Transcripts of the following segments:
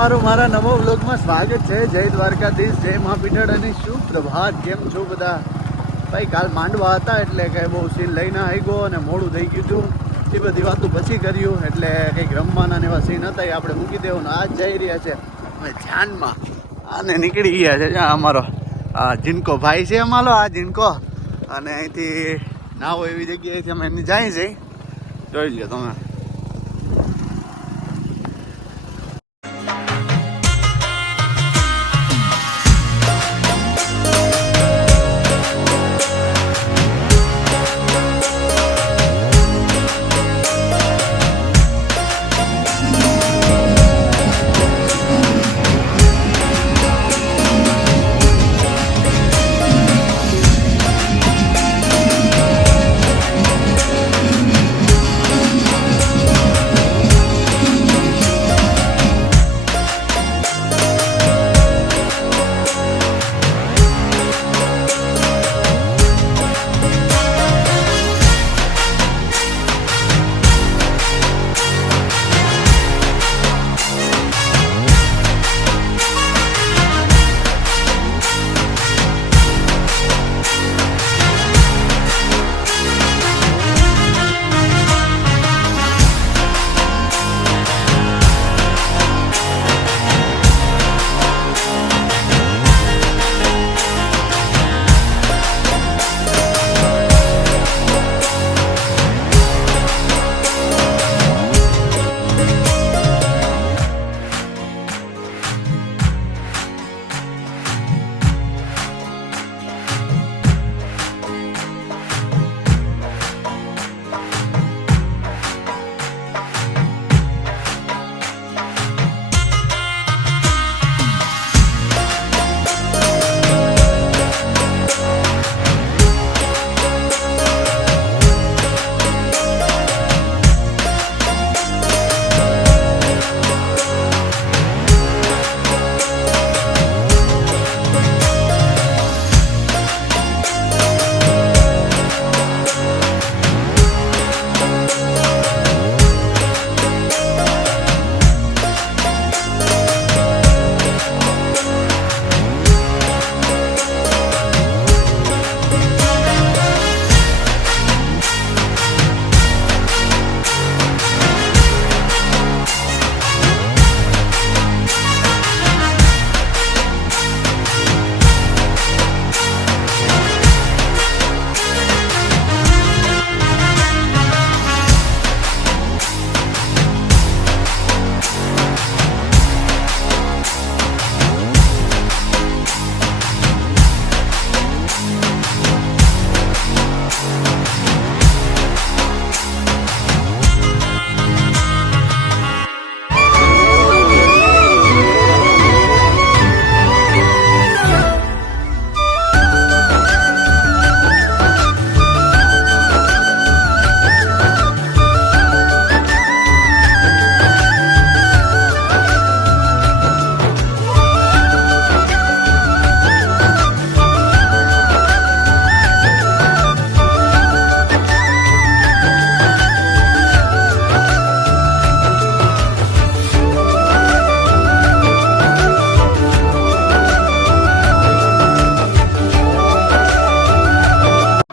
મારા નવો વ્લોગમાં સ્વાગત છે. જય દ્વારકાધીશ, જય મહાપીઠળ અને શુભ પ્રભાત. કેમ છો બધા? ભાઈ કાલ માંડવા હતા એટલે કંઈ બહુ સીન લઈને આવી ગયો અને મોડું થઈ ગયું હતું. એ બધી વાતો પછી કર્યું એટલે કંઈક રમવાના એવા સીન હતા એ આપણે મૂકી દેવું. આજ જઈ રહ્યા છે અમે ધ્યાનમાં અને નીકળી ગયા છે. જ્યાં અમારો આ જીનકો ભાઈ છે અમારો, આ જીનકો, અને અહીંથી ના હોય એવી જગ્યાએથી અમે એની જાય છે. જોઈ લો તમે.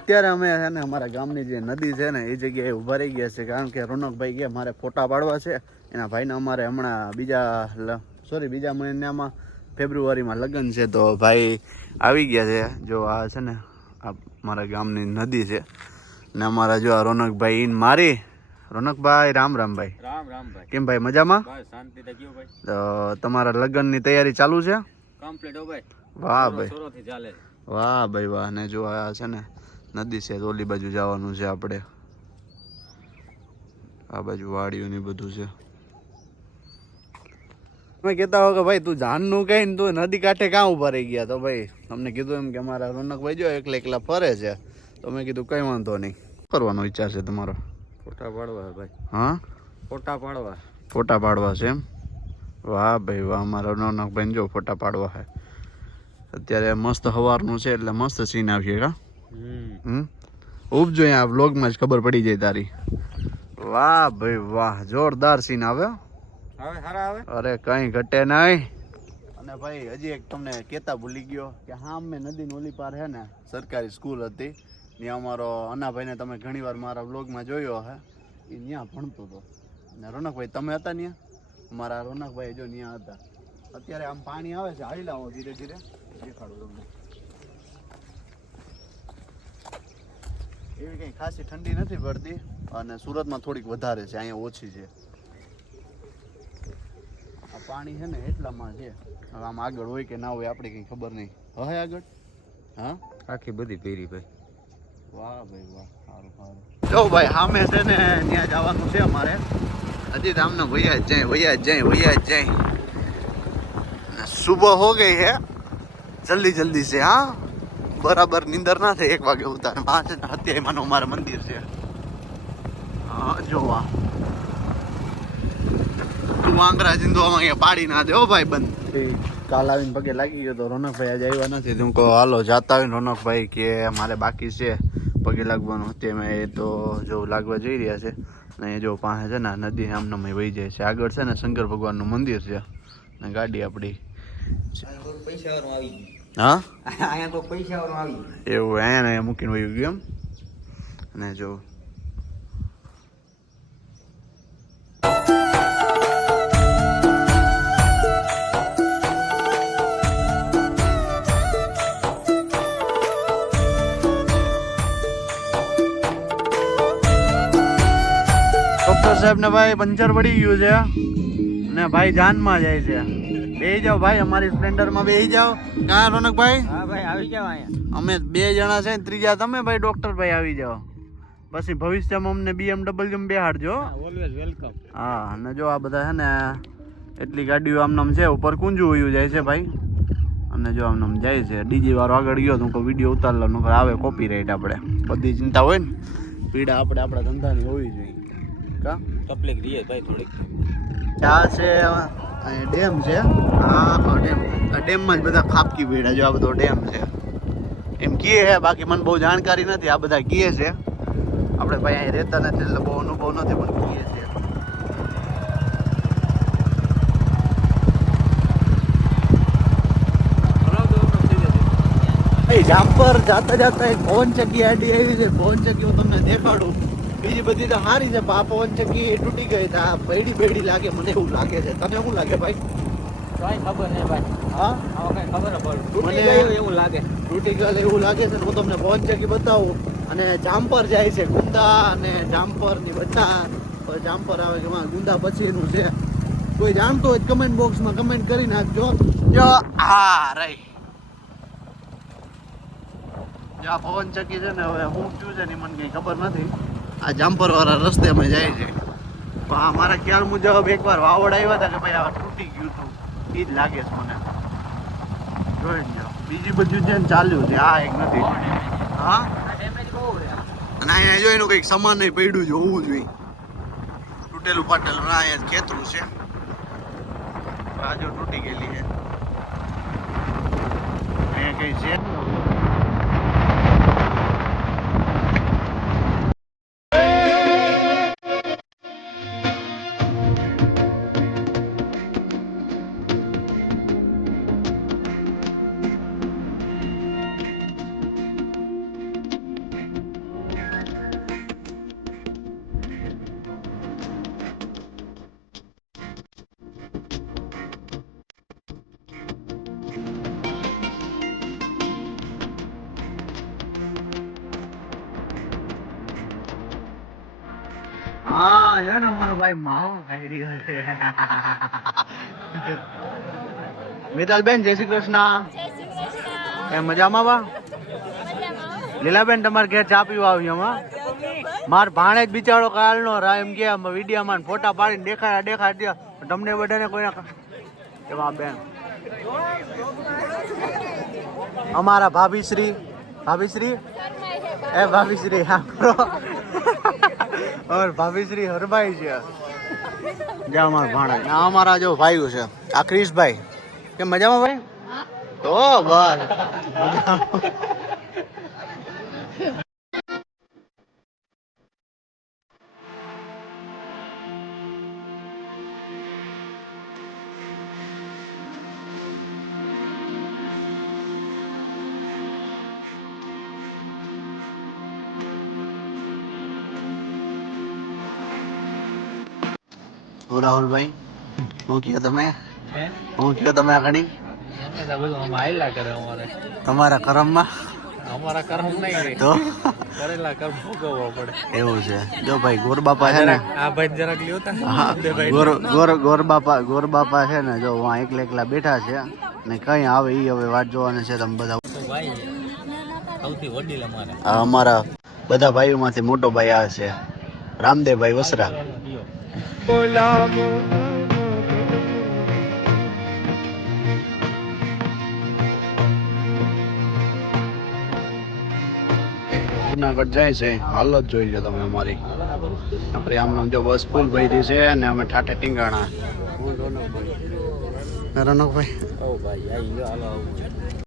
અત્યારે અમે છે ને અમારા ગામની જે નદી છે ને એ જગ્યાએ ઊભા રહી ગયા છે, કારણ કે રોનકભાઈ કે મારે ફોટા પાડવા છે. એના ભાઈને અમારે હમણાં બીજા મહિનામાં ફેબ્રુઆરીમાં લગ્ન છે, તો ભાઈ આવી ગયા છે. જો આ છે ને આ મારા ગામની નદી છે ને અમારા જો આ રોનકભાઈ ઈન મારી. રોનકભાઈ રામ રામ ભાઈ. રામ રામ ભાઈ. કેમ ભાઈ મજામાં? શાંતિ થઈ ભાઈ. તો તમારા લગ્નની તૈયારી ચાલુ છે? કમ્પ્લીટ હો ભાઈ. વાહ ભાઈ, સોરોથી ચાલે. વાહ ભાઈ વાહ. ને જો આ છે ને નદી છે, ઓલી બાજુ જવાનું છે આપણે. આ બાજુ વાડીઓની બધું છે. તમે કહેતા હો કે ભાઈ તું જાનનું કઈ ને તું નદી કાંઠે કાં ઉભા રહી ગયા? તો ભાઈ તમને કીધું એમ કે અમારા રોનકભાઈ જો એકલા ફરે છે, તો મેં કીધું કઈ વાંધો નહીં. કરવાનો વિચાર છે તમારો? ફોટા પાડવા ભાઈ. હા, ફોટા પાડવા. ફોટા પાડવા છે એમ? વાહ ભાઈ વાહ. અમારા રોનકભાઈ જો ફોટા પાડવા છે. અત્યારે મસ્ત સવારનું છે એટલે મસ્ત સીન આવીએ. કા ઉપજો અહીંયા વ્લોગમાં જ ખબર પડી જાય તારી. વાહ ભાઈ વાહ, જોરદાર સીન આવે. હવે સારા આવે અરે કઈ ઘટે નહીં. અને ભાઈ હજી એક તમને કેતા ભૂલી ગયો કે હા અમે નદી ઓલી પાર હે ને સરકારી સ્કૂલ હતી ત્યાં અમારો અનાભાઈને તમે ઘણીવાર મારા વ્લોગમાં જોયો હે એ ત્યાં ભણતો હતો. અને રોનકભાઈ તમે હતા ત્યાં? મારા રોનકભાઈ જો ત્યાં હતા. અત્યારે આમ પાણી આવે છે, હાલી લાવો ધીરે ધીરે દેખાડું તમને. એવી કઈ ખાસી ઠંડી નથી પડતી અને સુરતમાં થોડીક વધારે છે, અહીંયા ઓછી છે. આ પાણી છે ને એટલામાં છે. હવે આમ આગળ હોય કે ના હોય આપણે કઈ ખબર નહીં. હવે આગળ હા આખી બધી પહેરી ભાઈ. વાહ ભાઈ વાહ, સારું સારું. જો ભાઈ સામે છે ને ત્યાં જવાનું છે અમારે. હજી તો આમને વૈયા જ જાય. સુબહ હો ગઈ હે, જલ્દી જલ્દી છે. હા બરાબર નીંદર ના થાય 1 વાગે ઉતારે. પાંચ અત્યારે માનો અમારે મંદિર છે. હા જોવા તું આંગરા જીંદવામાં અહીંયા પાડી ના દે હો ભાઈ બંધ. કાલ આવીને પગે લાગી ગયો તો રોનકભાઈ આજે આવ્યા નથી. તું કહો હાલો જાતા આવીને રોનકભાઈ કે મારે બાકી છે પગે લાગવાનું. તેમાં એ તો જો લાગવા જઈ રહ્યા છે ને એ જો પાસે છે ને નદી આમનામાં વહી જાય છે. આગળ છે ને શંકર ભગવાનનું મંદિર છે ને ગાડી આપણી પૈસા વાળું આવી ગયું. હા અહીંયા તો પૈસા વાળું આવી ગયું. એવું અહીંયા મૂકીને વહી ગયું એમ. અને જો ડોક્ટર સાહેબ ને ભાઈ પંચર પડી ગયું છે ને ભાઈ જાનમાં જાય છે. બેહી જાઓ ભાઈ અમારી સ્પ્લેન્ડર માં બેહી જાઓ. ક્યાં રોનકભાઈ? હા ભાઈ આવી જાવ અહીંયા. અમે 2 જણા છે, ત્રીજા તમે ભાઈ ડોક્ટર ભાઈ આવી જાઓ. પછી ભવિષ્યમાં અમને BMW માં બેહાડજો. Always welcome. હા અને જો આ બધા છે ને એટલી ગાડીઓ આમનામ છે, ઉપર કુંજુ વયું જાય છે ભાઈ. અને જો આમનામ જાય છે. ડીજે વાળો આગળ ગયો તો વિડીયો ઉતારલો નકર આવે કોપીરાઈટ. આપણે બધી ચિંતા હોય ને, પીડા આપણે આપણા ધંધાની હોવી જોઈએ. કા તકલીફ રહીએ ભાઈ થોડીક. આ છે ડેમ છે. હા ડેમ. આ ડેમમાં જ બધા ખાપકી પીડા. જો આ બધો ડેમ છે એમ કહે છે, બાકી મને બહુ જાણકારી નથી. આ બધા કહે છે, આપણે ભાઈ અહીં રહેતા નથી એટલે બહુ અનુભવ નથી, પણ કહે છે. જામપર જાતા જાતા એક પવન ચક્કી આડી આવી છે. પવન ચક્કી હું તમને દેખાડું. બીજી બધી તો સારી છે, આ પવન ચક્કી તૂટી ગઈ. આ બેડી લાગે મને એવું લાગે છે. તને શું લાગે ભાઈ? કઈ ખબર નહીં ભાઈ. હા આમાં કઈ ખબર ન પડે. મને તૂટી ગયું એવું લાગે. તૂટી ગયેલ એવું લાગે છે ને હું તમને પવન ચક્કી બતાવું. અને જામપર જાય છે, ગુંદા અને જામપર ની બધા. જામપર આવે કે ગુંદા પછીનું છે. કોઈ જાણતો હોય કમેન્ટ બોક્સમાં કમેન્ટ કરી નાખજો. જો હા રહી આ પવન ચક્કી છે ને હવે હું થયું છે ને મને કઈ ખબર નથી. આ જામપર વાળા રસ્તેમાં જાય છે. પણ આ મારા ખ્યાલ મુજબ એકવાર વાવડ આવ્યા હતા કે ભાઈ આ તૂટી ગયું હતું. એ જ લાગે છે મને. જોઈ લો બીજી બધું છે ને ચાલ્યું છે, આ એક નથી. હા ડેમેજ બહુ છે. અને અહીંયા જો એનું કંઈક સામાન નહીં પડ્યું છે હોવું જોઈએ. તૂટેલું ફાટેલું ના અહીંયા ખેતરું છે. આ જો તૂટી ગયેલી છે. અહીંયા કઈ છે હા છે ને મારો ભાઈ માવો ખાઈ રહ્યો છે. મિતાલબેન જય શ્રી કૃષ્ણ. એ મજામાં બા? લીલાબેન તમારે ઘેર ચા પીવા આવી એમાં માર ભાણે જ બિચારો કાલનો રા એમ કે વિડીયોમાં ફોટા પાડીને દેખાડ્યા તમને બધાને કોઈને એમાં બેન અમારા ભાભીશ્રી એ ભાભીશ્રી હા કરો ભાભીશ્રી હરભાઈ છે. જ્યાં અમારા ભાણા અમારા જો ભાઈઓ છે. આ ક્રિશભાઈ કેમ મજામાં ભાઈ? તો બસ હું રાહુલભાઈ, હું કયો તમે હે હું કયો તમે આગળ અમે તો બધું આમાં હાયલા કરે અમારે તમારા કરમમાં અમારા કર્મ નહીં તો કરેલા કર્મ ભોગવવા પડે એવું છે. જો ભાઈ ગોરબાપા છે ને, આ ભાઈ જરાક લ્યો તા હા ગોરબાપા છે ને, જો વાં એકલા એકલા બેઠા છે ને કઈ આવે ઈ હવે વાટ જોવાની છે. તમે બધા તો ભાઈ સૌથી વડીલ અમારે આ અમારા બધા ભાઈઓમાંથી મોટો ભાઈ આવે છે, રામદેવભાઈ વસરા. જુનાગઢ જાય છે, હાલત જોઈ લો તમે અમારી. આપણે આમ જો બસ ફૂલ ભરી છે અને અમે ઠાઠે ટીંગાણા. રોનકભાઈ ઓ ભાઈ આવી ગયો હાલો